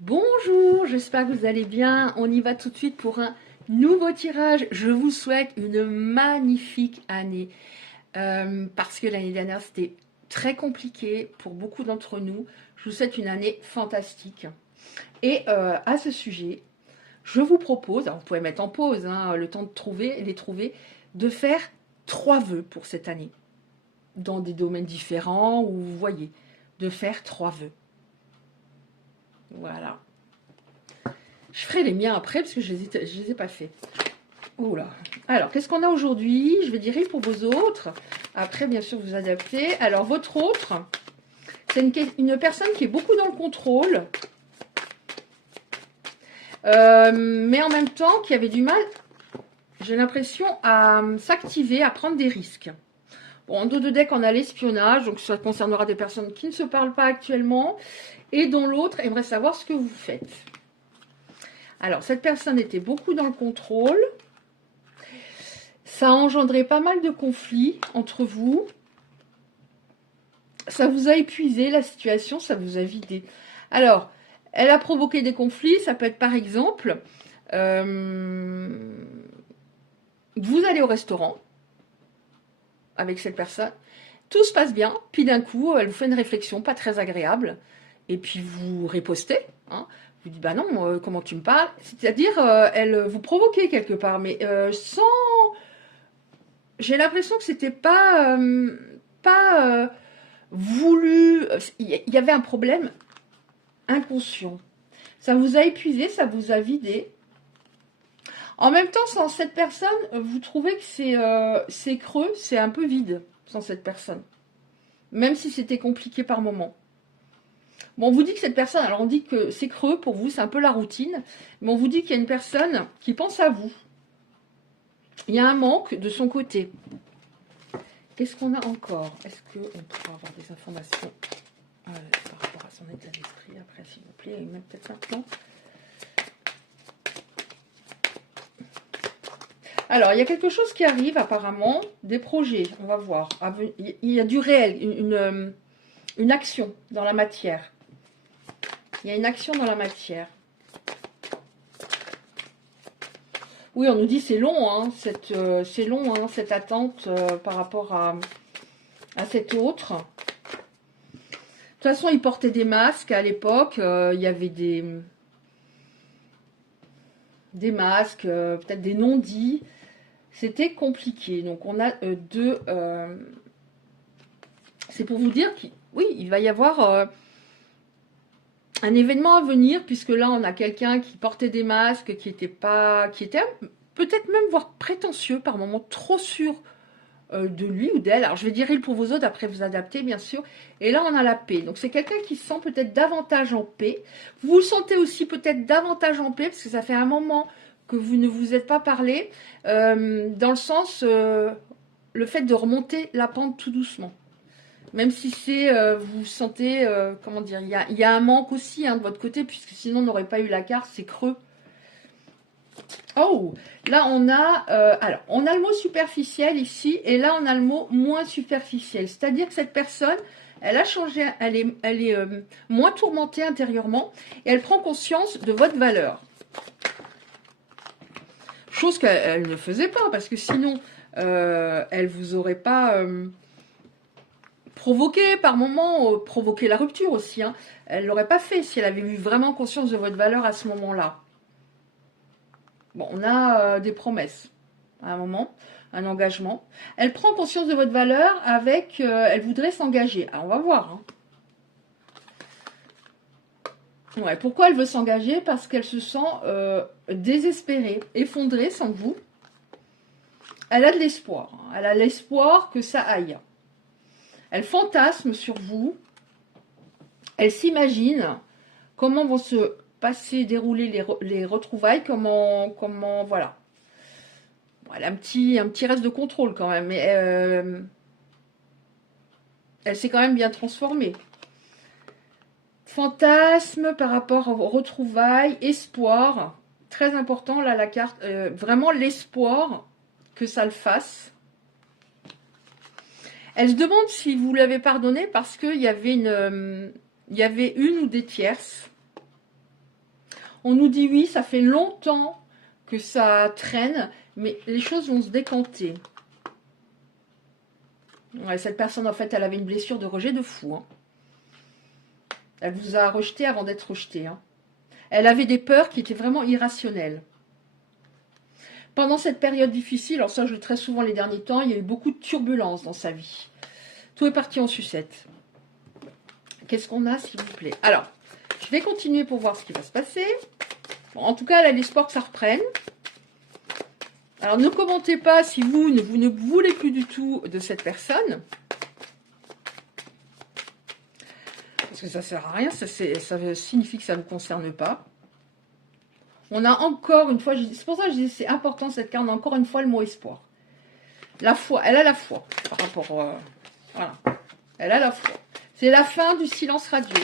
Bonjour, j'espère que vous allez bien. On y va tout de suite pour un nouveau tirage. Je vous souhaite une magnifique année parce que l'année dernière c'était très compliqué pour beaucoup d'entre nous. Je vous souhaite une année fantastique. Et à ce sujet, je vous propose, alors vous pouvez mettre en pause le temps de les trouver, de faire 3 vœux pour cette année dans des domaines différents où vous voyez, de faire 3 vœux. Voilà. Je ferai les miens après parce que je les ai pas faits. Oula. Alors, qu'est-ce qu'on a aujourd'hui? Je vais dire pour vos autres. Après, bien sûr, vous adaptez. Alors, votre autre, c'est une personne qui est beaucoup dans le contrôle, mais en même temps qui avait du mal, j'ai l'impression, à s'activer, à prendre des risques. Bon, en dos de deck, on a l'espionnage, donc ça concernera des personnes qui ne se parlent pas actuellement, et dont l'autre aimerait savoir ce que vous faites. Alors, cette personne était beaucoup dans le contrôle. Ça a engendré pas mal de conflits entre vous. Ça vous a épuisé la situation, ça vous a vidé. Alors, elle a provoqué des conflits. Ça peut être par exemple, vous allez au restaurant avec cette personne. Tout se passe bien, puis d'un coup, elle vous fait une réflexion pas très agréable. Et puis vous ripostez. Vous dites, bah non, comment tu me parles? C'est-à-dire, elle vous provoquait quelque part, mais sans... J'ai l'impression que c'était pas voulu. Il y avait un problème inconscient. Ça vous a épuisé, ça vous a vidé. En même temps, sans cette personne, vous trouvez que c'est creux, c'est un peu vide sans cette personne. Même si c'était compliqué par moment. Bon, on vous dit que cette personne, alors on dit que c'est creux pour vous, c'est un peu la routine, mais on vous dit qu'il y a une personne qui pense à vous. Il y a un manque de son côté. Qu'est-ce qu'on a encore? Est-ce qu'on pourra avoir des informations par rapport à son état d'esprit après, s'il vous plaît, et même peut-être maintenant? Alors, il y a quelque chose qui arrive apparemment, des projets, on va voir. Il y a du réel, une action dans la matière. Il y a une action dans la matière. Oui, on nous dit c'est long, c'est long, cette attente par rapport à cet autre. De toute façon, il portait des masques à l'époque. Il y avait des masques, peut-être des non-dits. C'était compliqué. Donc, on a deux... c'est pour vous dire qu'il oui, il va y avoir un événement à venir, puisque là, on a quelqu'un qui portait des masques, qui était peut-être même voire prétentieux, par moments trop sûr de lui ou d'elle. Alors, je vais dire il pour vos autres, après vous adaptez, bien sûr. Et là, on a la paix. Donc, c'est quelqu'un qui se sent peut-être davantage en paix. Vous vous sentez aussi peut-être davantage en paix, parce que ça fait un moment que vous ne vous êtes pas parlé, dans le sens, le fait de remonter la pente tout doucement. Même si c'est, vous sentez, comment dire, il y a un manque aussi de votre côté, puisque sinon on n'aurait pas eu la carte, c'est creux. Oh, là on a, alors on a le mot superficiel ici, et là on a le mot moins superficiel. C'est-à-dire que cette personne, elle a changé, elle est moins tourmentée intérieurement, et elle prend conscience de votre valeur. Chose qu'elle ne faisait pas, parce que sinon, elle vous aurait pas provoqué par moment, provoquer la rupture aussi. Elle ne l'aurait pas fait si elle avait eu vraiment conscience de votre valeur à ce moment-là. Bon, on a des promesses à un moment, un engagement. Elle prend conscience de votre valeur avec... elle voudrait s'engager. Alors, on va voir. Ouais, pourquoi elle veut s'engager? Parce qu'elle se sent désespérée, effondrée sans vous. Elle a de l'espoir. Elle a l'espoir que ça aille. Elle fantasme sur vous. Elle s'imagine comment vont se dérouler les retrouvailles, comment, voilà. Bon, elle a un petit reste de contrôle quand même, mais elle s'est quand même bien transformée. Fantasme par rapport aux retrouvailles, espoir, très important là la carte, vraiment l'espoir que ça le fasse. Elle se demande si vous l'avez pardonné parce qu'il y avait une ou des tierces. On nous dit oui, ça fait longtemps que ça traîne, mais les choses vont se décanter. Ouais, cette personne, en fait, elle avait une blessure de rejet de fou. Hein. Elle vous a rejeté avant d'être rejetée. Hein. Elle avait des peurs qui étaient vraiment irrationnelles. Pendant cette période difficile, alors ça je le dis très souvent les derniers temps, il y a eu beaucoup de turbulences dans sa vie. Tout est parti en sucette. Qu'est-ce qu'on a, s'il vous plaît? Alors, je vais continuer pour voir ce qui va se passer. Bon, en tout cas, elle a l'espoir que ça reprenne. Alors, ne commentez pas si vous ne voulez plus du tout de cette personne. Parce que ça ne sert à rien, ça signifie que ça ne vous concerne pas. On a encore une fois, c'est pour ça que je dis c'est important cette carte, on a encore une fois le mot espoir. La foi, elle a la foi par rapport... voilà, elle a la foi. C'est la fin du silence radio.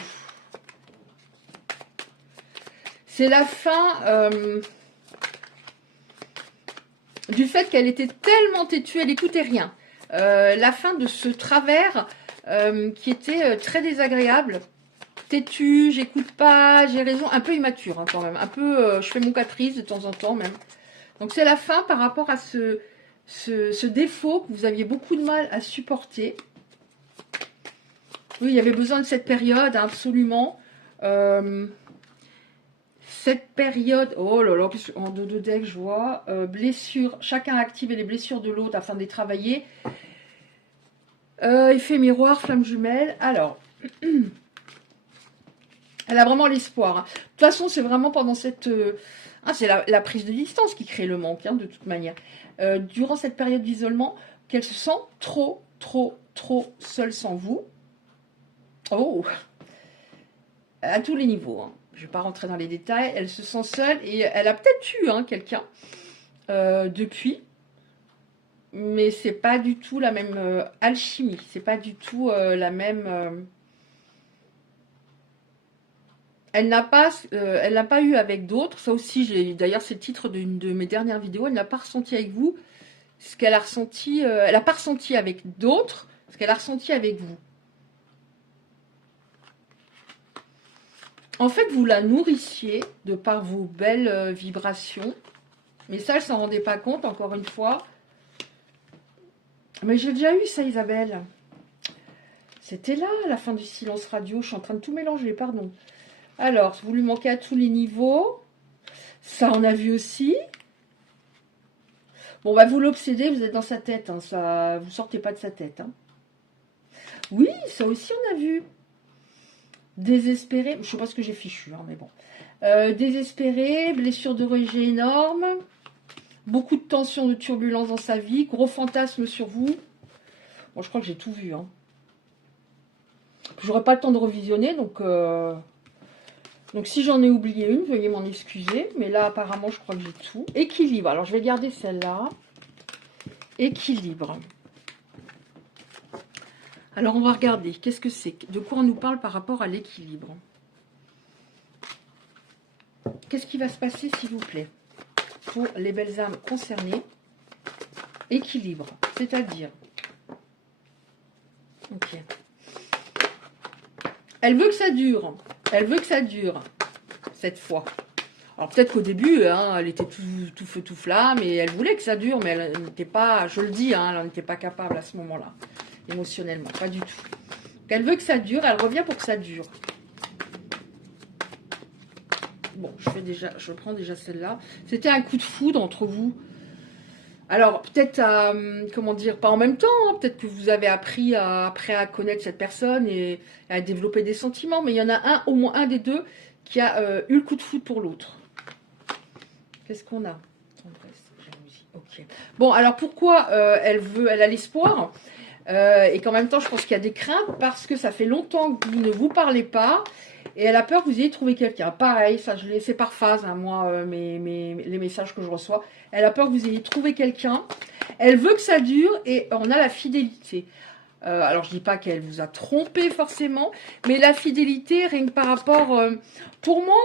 C'est la fin du fait qu'elle était tellement têtue, elle n'écoutait rien. La fin de ce travers qui était très désagréable. Têtue, j'écoute pas, j'ai raison, un peu immature hein, quand même. Un peu, je fais mon caprice de temps en temps même. Donc c'est la fin par rapport à ce défaut que vous aviez beaucoup de mal à supporter. Oui, il y avait besoin de cette période, hein, absolument. Cette période, oh là là, en deux decks, je vois, blessures, chacun a activé les blessures de l'autre afin de les travailler. Effet miroir, flamme jumelle. Alors, elle a vraiment l'espoir. Hein. De toute façon, c'est vraiment pendant cette... c'est la prise de distance qui crée le manque, hein, de toute manière. Durant cette période d'isolement, qu'elle se sent trop seule sans vous. Oh, à tous les niveaux. Hein. Je ne vais pas rentrer dans les détails. Elle se sent seule et elle a peut-être eu hein, quelqu'un depuis. Mais c'est pas du tout la même alchimie. C'est pas du tout la même... Elle n'a pas eu avec d'autres. Ça aussi, d'ailleurs, c'est le titre d'une de mes dernières vidéos. Elle n'a pas ressenti avec vous ce qu'elle a ressenti. Elle n'a pas ressenti avec d'autres ce qu'elle a ressenti avec vous. En fait, vous la nourrissiez de par vos belles vibrations. Mais ça, elle ne s'en rendait pas compte, encore une fois. Mais j'ai déjà eu ça, Isabelle. C'était là, la fin du silence radio. Je suis en train de tout mélanger, pardon. Alors, vous lui manquez à tous les niveaux. Ça, on a vu aussi. Bon, bah, vous l'obsédez, vous êtes dans sa tête. Hein, ça, vous sortez pas de sa tête. Hein. Oui, ça aussi, on a vu. Désespéré. Je sais pas ce que j'ai fichu, hein, mais bon. Désespéré, blessure de rejet énorme. Beaucoup de tension, de turbulence dans sa vie. Gros fantasme sur vous. Bon, je crois que j'ai tout vu. Hein. J'aurai pas le temps de revisionner, donc si j'en ai oublié une, veuillez m'en excuser. Mais là, apparemment, je crois que j'ai tout. Équilibre. Alors, je vais garder celle-là. Équilibre. Alors, on va regarder. Qu'est-ce que c'est? De quoi on nous parle par rapport à l'équilibre? Qu'est-ce qui va se passer, s'il vous plaît, pour les belles âmes concernées? Équilibre. C'est-à-dire... Ok. Elle veut que ça dure. Elle veut que ça dure, cette fois. Alors peut-être qu'au début, hein, elle était tout feu, tout flamme, et elle voulait que ça dure, mais elle n'était pas, je le dis, hein, elle n'était pas capable à ce moment-là, émotionnellement, pas du tout. Elle veut que ça dure, elle revient pour que ça dure. Bon, je prends déjà celle-là. C'était un coup de foudre entre vous. Alors, peut-être, comment dire, pas en même temps, hein, peut-être que vous avez appris après à connaître cette personne et à développer des sentiments, mais il y en a au moins un des deux qui a eu le coup de foudre pour l'autre. Qu'est-ce qu'on a? Tendresse, jalousie, ok. Bon, alors pourquoi elle a l'espoir et qu'en même temps, je pense qu'il y a des craintes parce que ça fait longtemps que vous ne vous parlez pas et elle a peur que vous ayez trouvé quelqu'un. Pareil, ça, c'est par phase, hein, moi, les messages que je reçois. Elle a peur que vous ayez trouvé quelqu'un. Elle veut que ça dure et on a la fidélité. Alors, je dis pas qu'elle vous a trompé forcément, mais la fidélité, rien que par rapport... pour moi,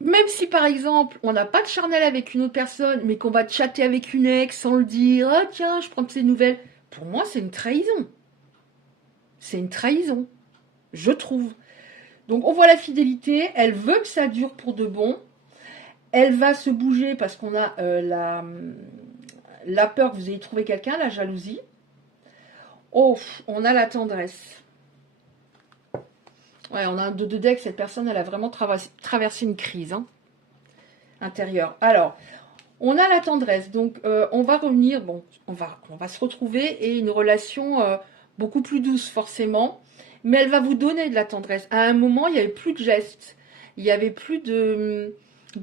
même si par exemple, on n'a pas de charnel avec une autre personne, mais qu'on va chatter avec une ex sans le dire, ah tiens, je prends de ses nouvelles, pour moi, c'est une trahison. C'est une trahison, je trouve. Donc on voit la fidélité, elle veut que ça dure pour de bon. Elle va se bouger parce qu'on a la peur que vous ayez trouvé quelqu'un, la jalousie. Oh, on a la tendresse. Ouais, on a un 2 de deck, cette personne, elle a vraiment traversé une crise intérieure. Alors, on a la tendresse, donc on va revenir, bon, on va se retrouver et une relation beaucoup plus douce forcément, mais elle va vous donner de la tendresse. À un moment, il n'y avait plus de gestes, il n'y avait plus de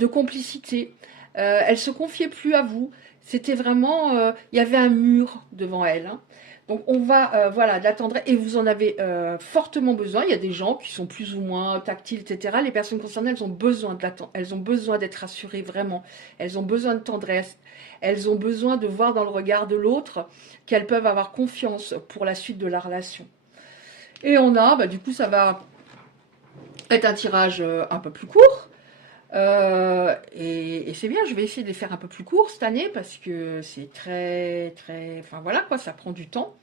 complicité, elle se confiait plus à vous, c'était vraiment, il y avait un mur devant elle, hein. Donc on va, voilà, de la tendresse, et vous en avez fortement besoin. Il y a des gens qui sont plus ou moins tactiles, etc. Les personnes concernées, elles ont besoin elles ont besoin d'être rassurées, vraiment. Elles ont besoin de tendresse. Elles ont besoin de voir dans le regard de l'autre qu'elles peuvent avoir confiance pour la suite de la relation. Et on a, bah, du coup, ça va être un tirage un peu plus court. Et c'est bien, je vais essayer de les faire un peu plus courts cette année parce que c'est très, enfin voilà quoi, ça prend du temps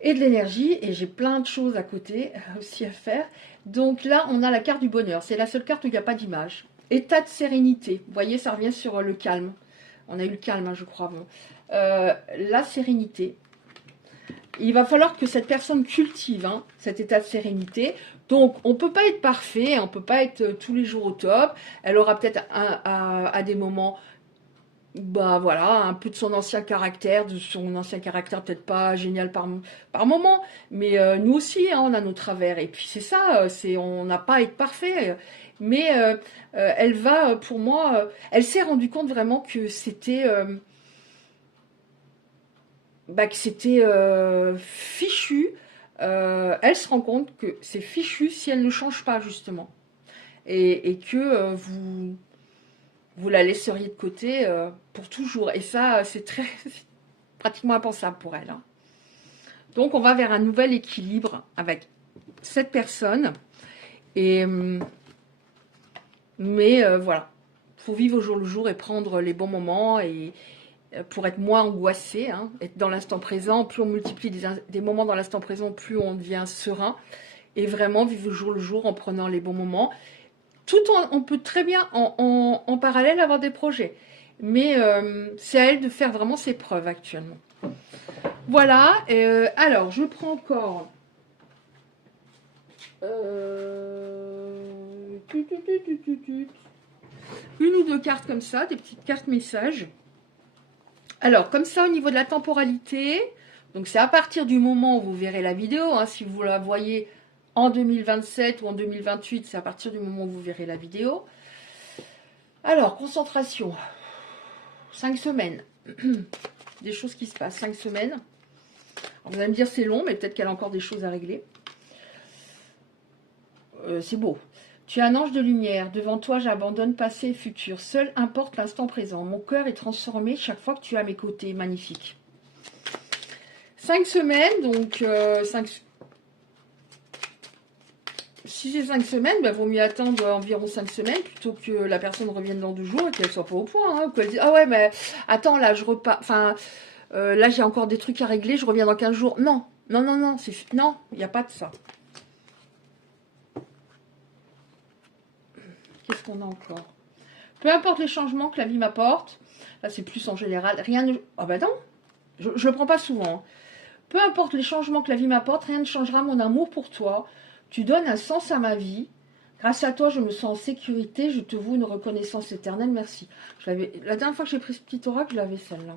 et de l'énergie et j'ai plein de choses à côté aussi à faire. Donc là, on a la carte du bonheur, c'est la seule carte où il n'y a pas d'image. État de sérénité, vous voyez, ça revient sur le calme. On a eu le calme, hein, je crois. Bon. La sérénité. Il va falloir que cette personne cultive cet état de sérénité. Donc, on ne peut pas être parfait, on ne peut pas être tous les jours au top. Elle aura peut-être à des moments, bah voilà, un peu de son ancien caractère, peut-être pas génial par moment, mais nous aussi, on a nos travers. Et puis c'est ça, on n'a pas à être parfait. Mais elle va, pour moi, elle s'est rendue compte vraiment que c'était fichu. Elle se rend compte que c'est fichu si elle ne change pas, justement. Et que vous la laisseriez de côté pour toujours. Et ça, c'est pratiquement impensable pour elle. Donc, on va vers un nouvel équilibre avec cette personne. Mais voilà, il faut vivre au jour le jour et prendre les bons moments et pour être moins angoissé, être dans l'instant présent. Plus on multiplie des moments dans l'instant présent, plus on devient serein. Et vraiment vivre au jour le jour en prenant les bons moments. On peut très bien en parallèle avoir des projets. Mais c'est à elle de faire vraiment ses preuves actuellement. Voilà. Alors, je prends encore... une ou deux cartes comme ça, des petites cartes messages. Alors, comme ça, au niveau de la temporalité, donc c'est à partir du moment où vous verrez la vidéo, si vous la voyez en 2027 ou en 2028, c'est à partir du moment où vous verrez la vidéo. Alors, concentration. 5 semaines. Des choses qui se passent. 5 semaines. Alors, vous allez me dire c'est long, mais peut-être qu'elle a encore des choses à régler. C'est beau. Tu es un ange de lumière. Devant toi, j'abandonne passé et futur. Seul importe l'instant présent. Mon cœur est transformé chaque fois que tu es à mes côtés. Magnifique. 5 semaines, donc 5... Si c'est 5 semaines, il vaut mieux attendre environ 5 semaines plutôt que la personne revienne dans 2 jours et qu'elle soit pas au point. Ou qu'elle dise, ah ouais, mais attends, là, je repars. Enfin, là, j'ai encore des trucs à régler, je reviens dans 15 jours. Non, non, non, non, non, il n'y a pas de ça. Qu'est-ce qu'on a encore? Peu importe les changements que la vie m'apporte, là, c'est plus en général, rien ne... Ah bah non, je ne le prends pas souvent. Peu importe les changements que la vie m'apporte, rien ne changera mon amour pour toi. Tu donnes un sens à ma vie. Grâce à toi, je me sens en sécurité. Je te voue une reconnaissance éternelle. Merci. La dernière fois que j'ai pris ce petit oracle, je l'avais celle-là.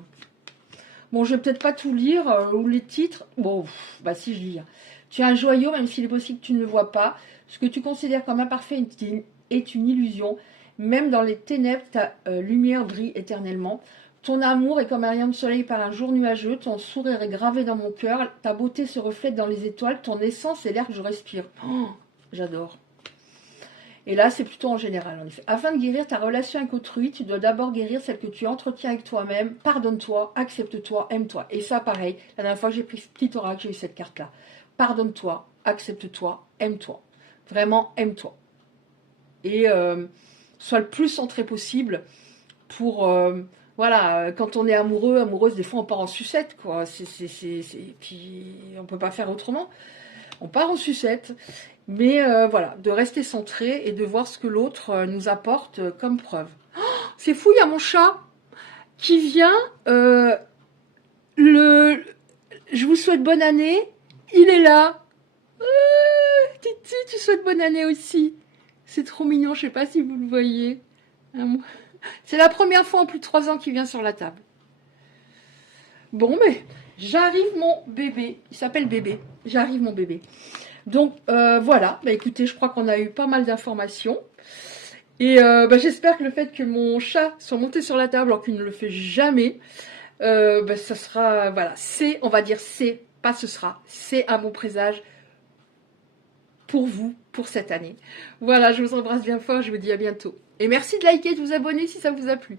Bon, je vais peut-être pas tout lire, ou les titres. Bon, bah si je lis. Tu es un joyau, même s'il est possible que tu ne le vois pas. Ce que tu considères comme imparfait est une illusion. Même dans les ténèbres, ta lumière brille éternellement. Ton amour est comme un rayon de soleil par un jour nuageux. Ton sourire est gravé dans mon cœur. Ta beauté se reflète dans les étoiles. Ton essence est l'air que je respire. Oh, j'adore. Et là, c'est plutôt en général, en effet. Afin de guérir ta relation avec autrui, tu dois d'abord guérir celle que tu entretiens avec toi-même. Pardonne-toi, accepte-toi, aime-toi. Et ça, pareil, la dernière fois que j'ai pris ce petit oracle, j'ai eu cette carte-là. Pardonne-toi, accepte-toi, aime-toi. Vraiment, aime-toi. Et sois le plus centré possible pour... voilà, quand on est amoureux, amoureuse, des fois on part en sucette, quoi. Puis on peut pas faire autrement. On part en sucette. Mais voilà, de rester centré et de voir ce que l'autre nous apporte comme preuve. C'est fou, il y a mon chat qui vient. Le... Je vous souhaite bonne année. Il est là. Titi, tu souhaites bonne année aussi. C'est trop mignon, je sais pas si vous le voyez. C'est la première fois en plus de 3 ans qu'il vient sur la table. Bon, mais j'arrive mon bébé. Il s'appelle bébé. J'arrive mon bébé. Donc voilà, bah, écoutez, je crois qu'on a eu pas mal d'informations. Et bah, j'espère que le fait que mon chat soit monté sur la table alors qu'il ne le fait jamais, bah, ça sera, voilà, c'est, on va dire c'est, pas ce sera, c'est un bon présage pour vous, pour cette année. Voilà, je vous embrasse bien fort, je vous dis à bientôt. Et merci de liker et de vous abonner si ça vous a plu.